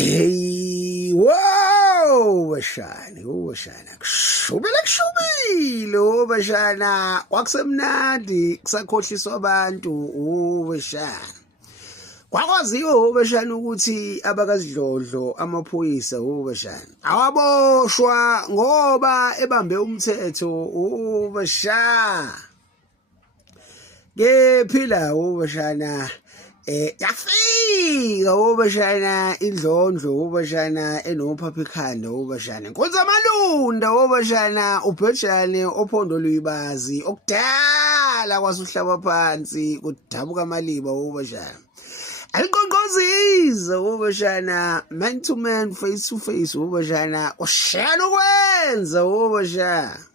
Hey, wow, bashana, kushubile, bashana, kwakusemnandi, kusakhohliswa abantu, bashana. Kwakwaziyo, bashana, ukuthi abakaZidlodlo, amaphoyisa, bashana, awaboshwa ngoba ebambe umthetho, bashana. Kephila, bashana, yafika bashana indlondlo bashana enophapha ekhanda bashana inkonzo amalunda bashana ubhejane ophondo lwibazi okudala kwasuhlaba phansi kudabuka amaliba bashana aliqonqoziza bashana man to man face to face bashana ushaya ukwenza bashana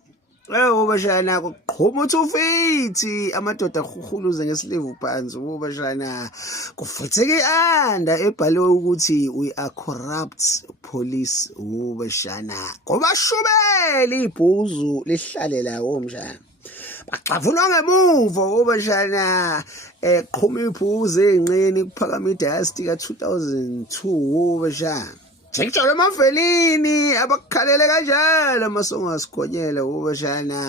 bashana kuqhuma uthufithi amadoda ahuhuluze ngesilivu phansi bashana kufitheke anda ebhaliwe ukuthi we are corrupt police bashana ngoba shubela ibhuzu lihlale la mshana baxavulwa ngemuva bashana qhuma ibhuzu ezinqeni kuphakama idasti ka2002 bashana Jekujolo emavelini abakukhalele kanjalo amasongo asikhonyela bashana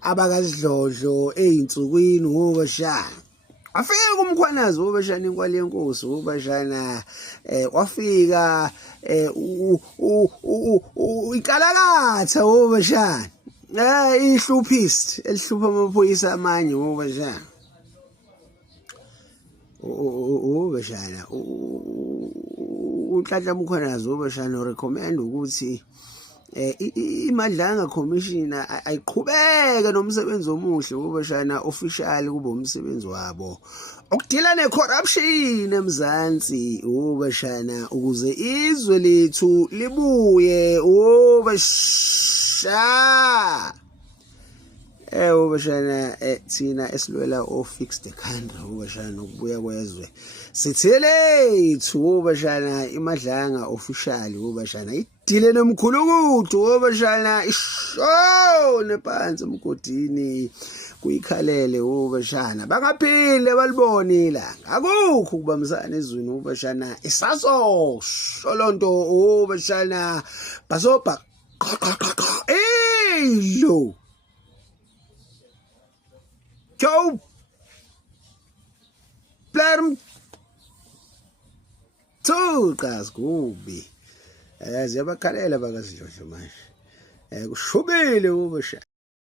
abakaZidlodlo einsukwini bashana afika umkhwanazi bashana inkwali yenkosi bashana wafika ikalakatha bashana ihluphist elihlupha amaphoyisa amanye bashana bashana uNhlanhla Mkhwanazi bashana recommend ukuthi iMadlanga Commission ayiqhubeke nomsebenzi omuhle bashana official kube umsebenzi wabo okudila necorruption eMzansi bashana ukuze izwe lethu libuye bashana bashana thina esilwela o-fix the country bashana ukubuya kwezwe sithethu bashana iMadlanga official bashana idile nemkhulukudu bashana ishone phansi emgodini kuyikhalele bashana bangaphinde balibone ilanga akukho ukubambisana ezweni bashana isaso sholonto bashana basobha lo Go Blarm Tukas kubi ziyabakhalela bakaZidlodlo manje kushubile bashana